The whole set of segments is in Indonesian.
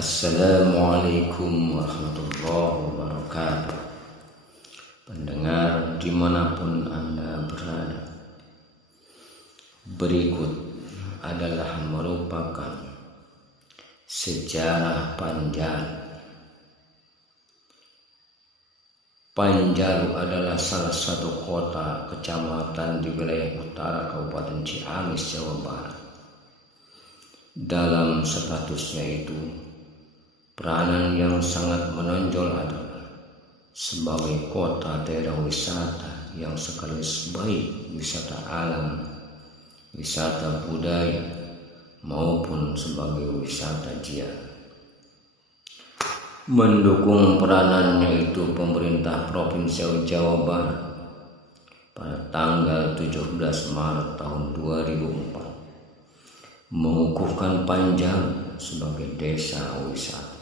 Assalamualaikum warahmatullahi wabarakatuh. Pendengar dimanapun Anda berada, berikut adalah merupakan sejarah Panjalu. Panjalu adalah salah satu kota kecamatan di wilayah utara Kabupaten Ciamis, Jawa Barat. Dalam statusnya itu, peranan yang sangat menonjol adalah sebagai kota daerah wisata yang sekaligus baik wisata alam, wisata budaya, maupun sebagai wisata jiwa. Mendukung peranannya itu pemerintah Provinsi Jawa Barat pada tanggal 17 Maret tahun 2004 mengukuhkan Panjalu sebagai desa wisata.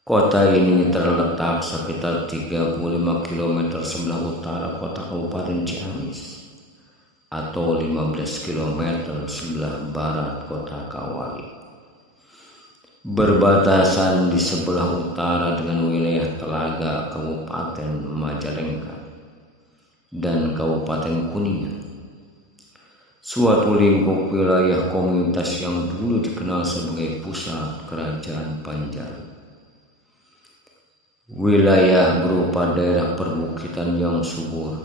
Kota ini terletak sekitar 35 km sebelah utara kota Kabupaten Ciamis atau 15 km sebelah barat kota Kawali. Berbatasan di sebelah utara dengan wilayah Telaga Kabupaten Majalengka dan Kabupaten Kuningan, suatu lingkup wilayah komunitas yang dulu dikenal sebagai pusat kerajaan Panjalu. Wilayah berupa daerah perbukitan yang subur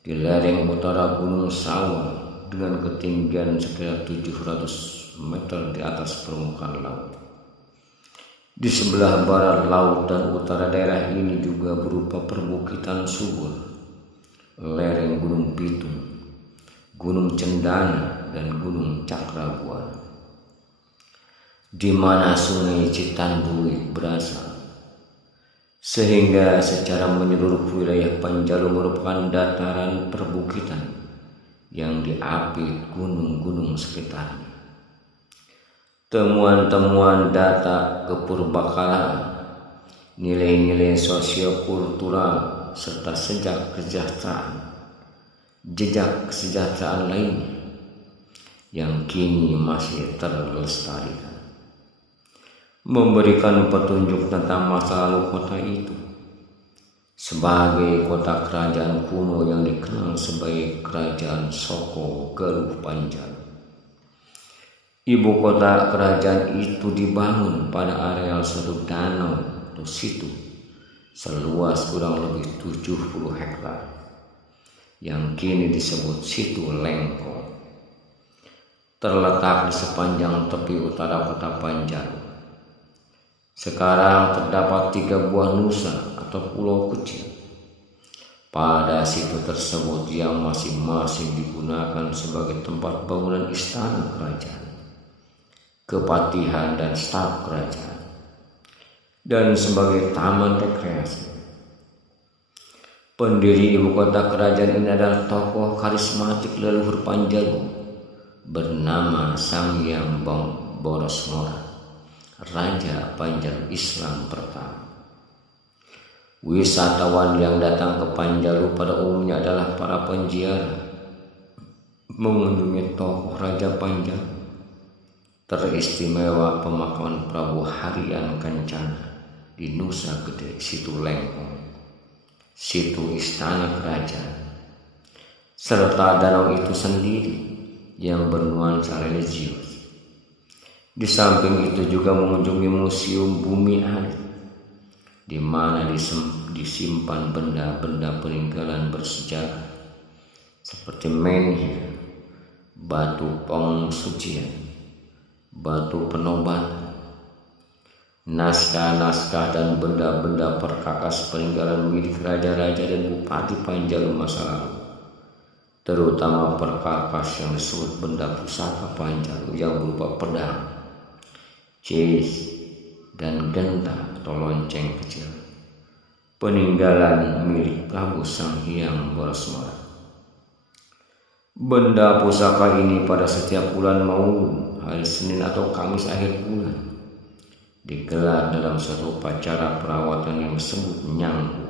di lereng utara Gunung Sawal dengan ketinggian sekitar 700 meter di atas permukaan laut. Di sebelah barat laut dan utara daerah ini juga berupa perbukitan subur, lereng Gunung Pitung, Gunung Cendana, dan Gunung Cakrabuana, di mana Sungai Citanduy berasal, sehingga secara menyeluruh wilayah Panjalu merupakan dataran perbukitan yang diapit gunung-gunung sekitarnya. Temuan-temuan data kepurbakalaan, nilai-nilai sosiokultural, serta jejak kesejahteraan lainnya yang kini masih terlestarikan, memberikan petunjuk tentang masa lalu kota itu sebagai kota kerajaan kuno yang dikenal sebagai Kerajaan Soko Galuh Panjalu. Ibu kota kerajaan itu dibangun pada areal suatu danau atau situ seluas kurang lebih 70 hektar yang kini disebut Situ Lengkong, terletak di sepanjang tepi utara kota Panjalu. Sekarang terdapat 3 buah nusa atau pulau kecil pada situ tersebut yang masing-masing digunakan sebagai tempat bangunan istana kerajaan, kepatihan dan staf kerajaan, dan sebagai taman rekreasi. Pendiri ibu kota kerajaan ini adalah tokoh karismatik leluhur Panjalu bernama Sanghyang Borosmora, Raja Panjalu Islam pertama. Wisatawan yang datang ke Panjalu pada umumnya adalah para penziarah mengunjungi tokoh Raja Panjalu. Teristimewa pemakaman Prabu Harian Kencana di Nusa Gede, Situ Lengkong, situ istana kerajaan, serta danau itu sendiri yang bernuansa religius. Di samping itu juga mengunjungi Museum Bumi Alit, di mana disimpan benda-benda peninggalan bersejarah seperti menhir, batu pengsucian, batu penobatan, naskah-naskah dan benda-benda perkakas peninggalan milik raja-raja dan bupati Panjalu masa lalu, terutama perkakas yang disebut benda pusaka Panjalu yang berupa pedang, cis, dan genta atau lonceng kecil, peninggalan milik Prabu Sanghyang Borosmora. Benda pusaka ini pada setiap bulan Maulud, hari Senin atau Kamis akhir bulan, digelar dalam suatu upacara perawatan yang disebut nyangku.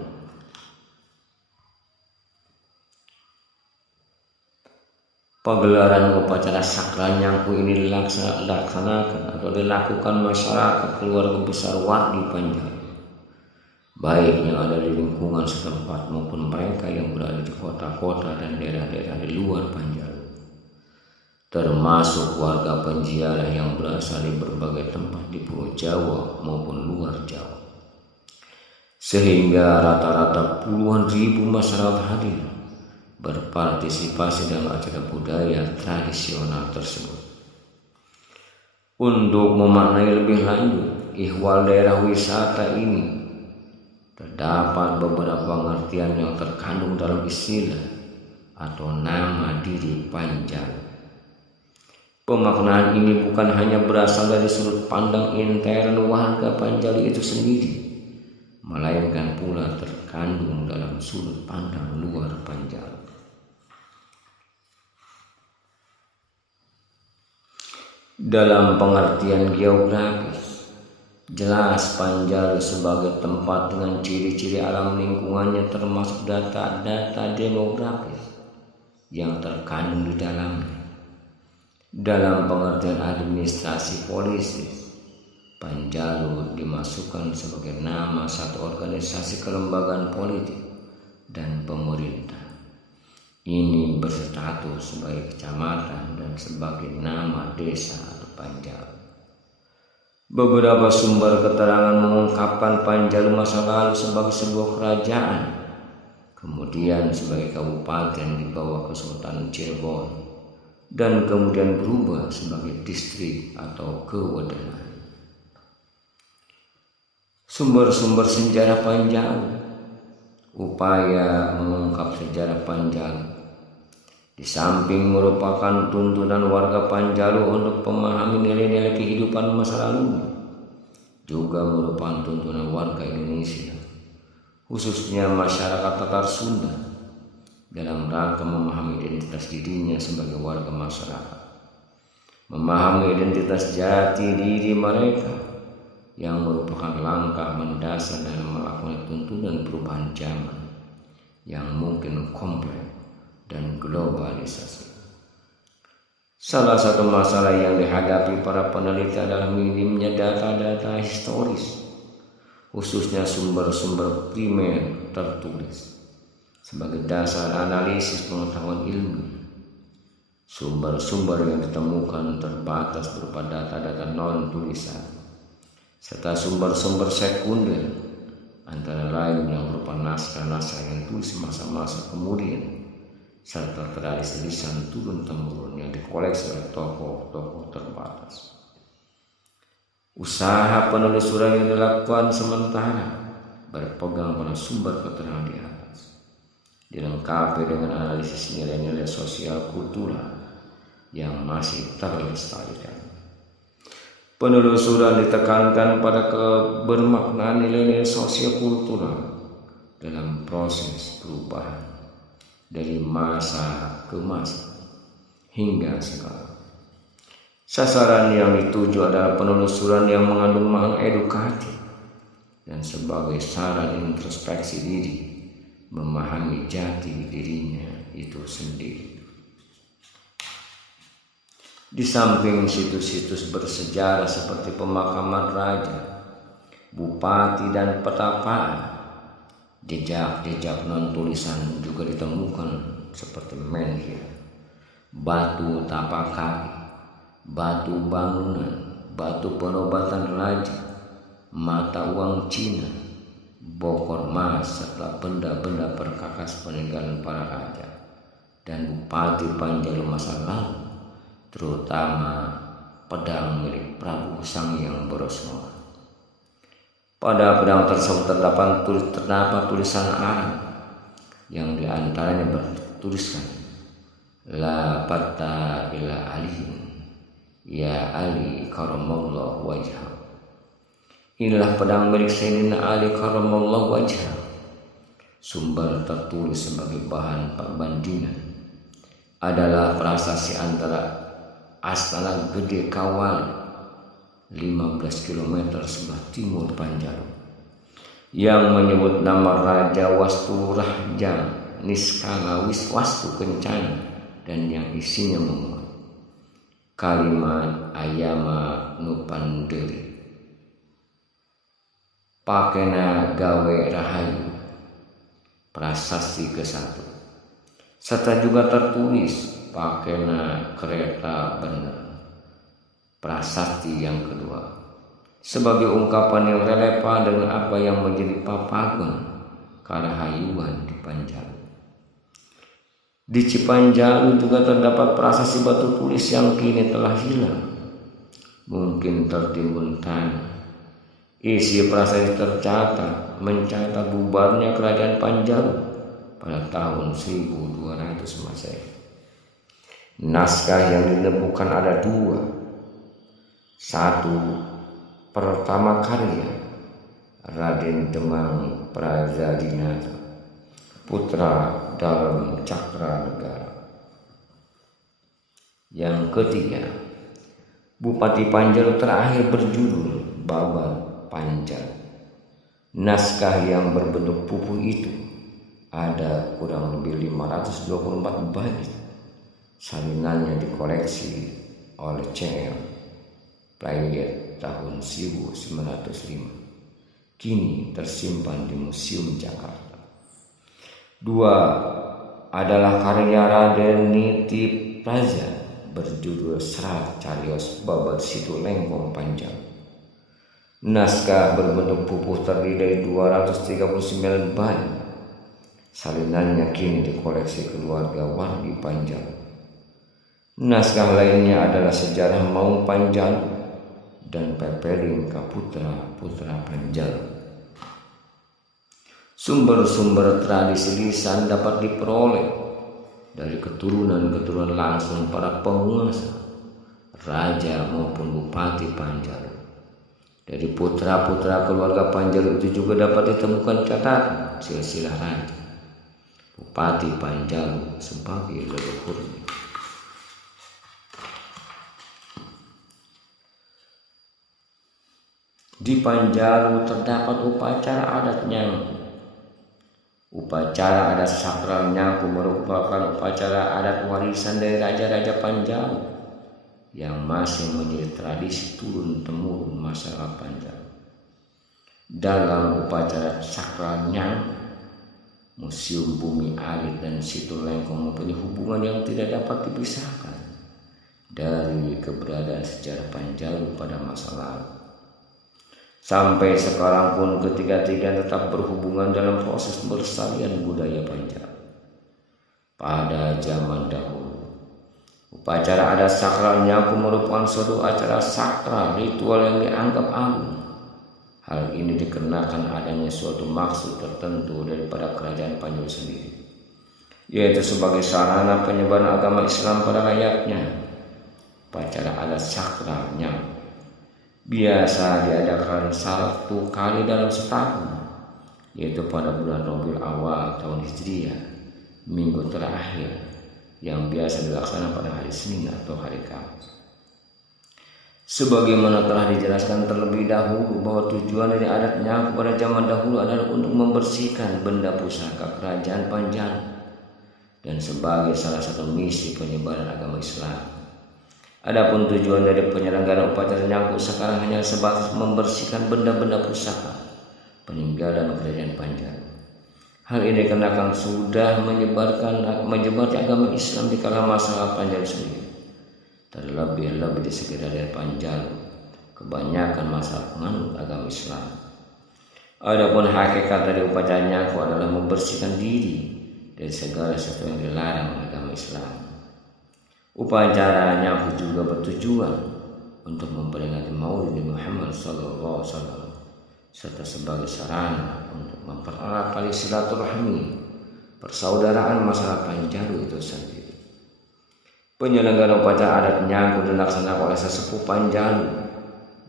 Pagelaran upacara sakral nyangku ini dilaksanakan atau dilakukan masyarakat keluarga besar Wardi Panjalu, baik yang ada di lingkungan setempat maupun mereka yang berada di kota-kota dan daerah-daerah di luar Panjalu, termasuk warga penziarah yang berasal di berbagai tempat di Pulau Jawa maupun luar Jawa, sehingga rata-rata puluhan ribu masyarakat hadir berpartisipasi dalam acara budaya tradisional tersebut. Untuk memaknai lebih lanjut ihwal daerah wisata ini, terdapat beberapa pengertian yang terkandung dalam istilah atau nama diri Panjalu. Pemaknaan ini bukan hanya berasal dari sudut pandang intern warga Panjalu itu sendiri, melainkan pula terkandung dalam sudut pandang luar Panjalu. Dalam pengertian geografis, jelas Panjalu sebagai tempat dengan ciri-ciri alam lingkungannya termasuk data-data demografis yang terkandung di dalamnya. Dalam pengertian administrasi politis, Panjalu dimasukkan sebagai nama satu organisasi kelembagaan politik dan pemerintah. Ini berstatus sebagai kecamatan dan sebagai nama desa atau Panjalu. Beberapa sumber keterangan mengungkapkan Panjalu masa lalu sebagai sebuah kerajaan, kemudian sebagai kabupaten di bawah Kesultanan Cirebon, dan kemudian berubah sebagai distrik atau kewedenan. Sumber-sumber sejarah Panjalu. Upaya mengungkap sejarah Panjalu di samping merupakan tuntunan warga Panjalu untuk memahami nilai-nilai kehidupan masa lalu, juga merupakan tuntunan warga Indonesia, khususnya masyarakat Tatar Sunda, dalam rangka memahami identitas dirinya sebagai warga masyarakat, memahami identitas jati diri mereka yang merupakan langkah mendasar dalam melakukan tuntunan perubahan zaman yang mungkin kompleks dan globalisasi. Salah satu masalah yang dihadapi para peneliti adalah minimnya data-data historis, khususnya sumber-sumber primer tertulis sebagai dasar analisis pengetahuan ilmu. Sumber-sumber yang ditemukan terbatas berupa data-data non-tulisan serta sumber-sumber sekunder, antara lain yang berupa naskah-naskah yang tulis masa-masa kemudian, serta tradisi lisan turun-temurun yang dikoleksi oleh tokoh-tokoh terbatas. Usaha penelusuran yang dilakukan sementara berpegang pada sumber keterangan di atas, dilengkapi dengan analisis nilai-nilai sosial kultural yang masih terlestarikan. Penelusuran ditekankan pada kebermaknaan nilai-nilai sosio-kultural dalam proses perubahan dari masa ke masa hingga sekarang. Sasaran yang dituju adalah penelusuran yang mengandung makna edukatif dan sebagai saran introspeksi diri, memahami jati dirinya itu sendiri. Di samping situs-situs bersejarah seperti pemakaman raja, bupati, dan pertapaan, jejak-jejak non-tulisan juga ditemukan seperti menhir, batu tapak kaki, batu bangunan, batu penobatan raja, mata uang Cina, bokor emas, serta benda-benda perkakas peninggalan para raja dan bupati Panjalu masa lalu, terutama pedang milik Prabu Sanghyang Boroswara. Pada pedang tersebut terdapat tulisan Arab yang diantaranya bertuliskan La Batta ila Ali, ya Ali karamallahu wajhah. Inilah pedang milik Sayyidina Ali karamallahu wajhah. Sumber tertulis sebagai bahan perbandingan adalah prasasti antara Astana Gede Kawali 15 km sebelah timur Panjalu yang menyebut nama Raja Wastu Rahjang Niskala Wiswastu Kencana dan yang isinya memuat kalimat ayama nupanderi pakena gawe rahayu prasasti ke-1, serta juga tertulis pakena kereta benar prasasti yang kedua, sebagai ungkapan yang relevan dengan apa yang menjadi papagon karahayuan di Panjalu. Di Cipanjalu juga terdapat prasasti batu tulis yang kini telah hilang, mungkin tertimbun tanah. Isi prasasti tercatat mencatat bubarnya kerajaan Panjalu pada tahun 1200 Masehi. Naskah yang dinemukan ada 2. 1. Pertama karya Raden Demang Prazadinata, putra dalam Cakra Negara. Yang ketiga, Bupati Panjalu terakhir berjudul Babar Panjalu. Naskah yang berbentuk pupuh itu ada kurang lebih 524 bait. Salinannya dikoleksi oleh C.M. Playet tahun 1905. Kini tersimpan di Museum Jakarta. 2 adalah karya Raden Niti Praja berjudul Serat Carios Babat Situ Lengkong Panjalu. Naskah berbentuk pupuh terdiri dari 239 bait. Salinannya kini dikoleksi keluarga Wardi Panjalu. Naskah lainnya adalah Sejarah Maung Panjalu dan Pepeling Kaputra Putra Panjalu. Sumber-sumber tradisi lisan dapat diperoleh dari keturunan-keturunan langsung para penguasa, raja maupun bupati Panjalu. Dari putra-putra keluarga Panjalu itu juga dapat ditemukan catatan silsilah raja, bupati Panjalu sebagai leluhurnya. Di Panjalu terdapat upacara adat Nyangku. Upacara adat sakral Nyangku merupakan upacara adat warisan dari raja-raja Panjalu yang masih menjadi tradisi turun-temurun masyarakat Panjalu. Dalam upacara sakral Nyangku, Museum Bumi Alit dan Situ Lengkong mempunyai hubungan yang tidak dapat dipisahkan dari keberadaan sejarah Panjalu pada masa lalu. Sampai sekarang pun ketiga-tiga tetap berhubungan dalam proses pelestarian budaya Panjalu. Pada zaman dahulu, upacara adat sakral Nyangku merupakan suatu acara sakral ritual yang dianggap agung. Hal ini dikarenakan adanya suatu maksud tertentu daripada kerajaan Panjalu sendiri, yaitu sebagai sarana penyebaran agama Islam pada rakyatnya. Upacara adat sakral Nyangku biasa diadakan 1 kali dalam setahun, yaitu pada bulan Rabiul Awal tahun Hijriah, minggu terakhir, yang biasa dilaksanakan pada hari Senin atau hari Kamis. Sebagaimana telah dijelaskan terlebih dahulu bahwa tujuan dari adat Nyangku pada zaman dahulu adalah untuk membersihkan benda pusaka kerajaan Panjalu dan sebagai salah satu misi penyebaran agama Islam. Adapun tujuan dari penyelenggaraan upacara Nyangku sekarang hanya sebatas membersihkan benda-benda pusaka peninggalan kerajaan Panjalu. Hal ini dikarenakan sudah menyebarkan agama Islam di kalangan masyarakat Panjalu sendiri. Terlebih-lebih di sekitar daerah Panjalu, kebanyakan masyarakat menganut agama Islam. Adapun hakikat dari upacara Nyangku adalah membersihkan diri dari segala sesuatu yang dilarang oleh agama Islam. Upacara Nyangku juga bertujuan untuk memperingati Maulid Muhammad SAW serta sebagai sarana untuk mempererat tali silaturahmi persaudaraan masyarakat Panjalu itu sendiri. Penyelenggaraan upacara adat Nyangku dilaksanakan oleh sesepuh Panjalu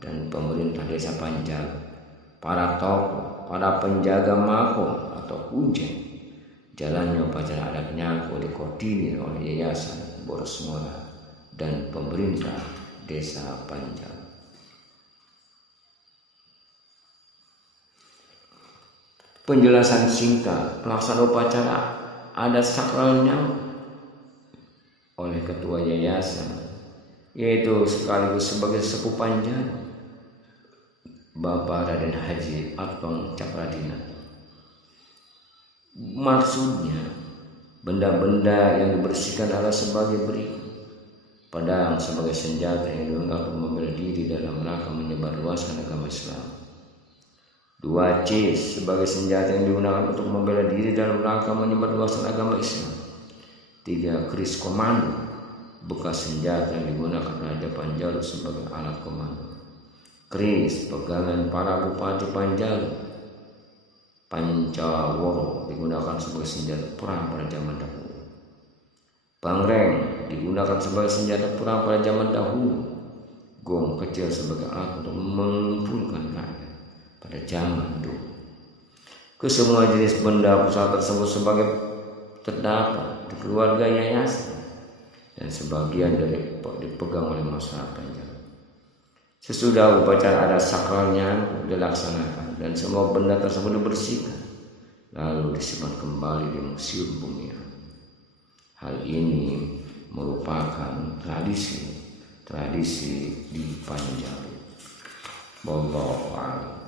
dan pemerintah desa Panjalu, para tokoh, para penjaga makom atau kunjeng. Jalannya upacara adat Nyangku dikoordinir oleh Yayasan Boros Ngora dan pemerintah desa Panjalu. Penjelasan singkat pelaksanaan upacara adat sakral Nyangku. oleh ketua yayasan, yaitu sekaligus sebagai sepupu Panjalu, Bapak Raden Haji Atong Cakradina. Maksudnya, benda-benda yang dibersihkan adalah sebagai berikut: pedang sebagai senjata yang digunakan untuk membela diri dalam rangka menyebarluaskan agama Islam. 2 cis sebagai senjata yang digunakan untuk membela diri dalam rangka menyebarluaskan agama Islam. 3 keris komando, bekas senjata yang digunakan Raja Panjalu sebagai alat komando. Keris pegangan para bupati Panjalu, Pancaworo, digunakan sebagai senjata perang pada zaman dahulu. Bangreng digunakan sebagai senjata perang pada zaman dahulu. Gong kecil sebagai alat untuk mengumpulkan rakyat pada zaman dulu. Kesemua jenis benda pusaka tersebut sebagai terdapat di keluarga yayasan dan sebagian dari dipegang oleh masyarakat Panjalu. Sesudah upacara adat sakralnya dilaksanakan dan semua benda tersebut dibersihkan, lalu disimpan kembali di Museum Bumiayu. Hal ini merupakan tradisi di Panjalu. Wallahu a'lam.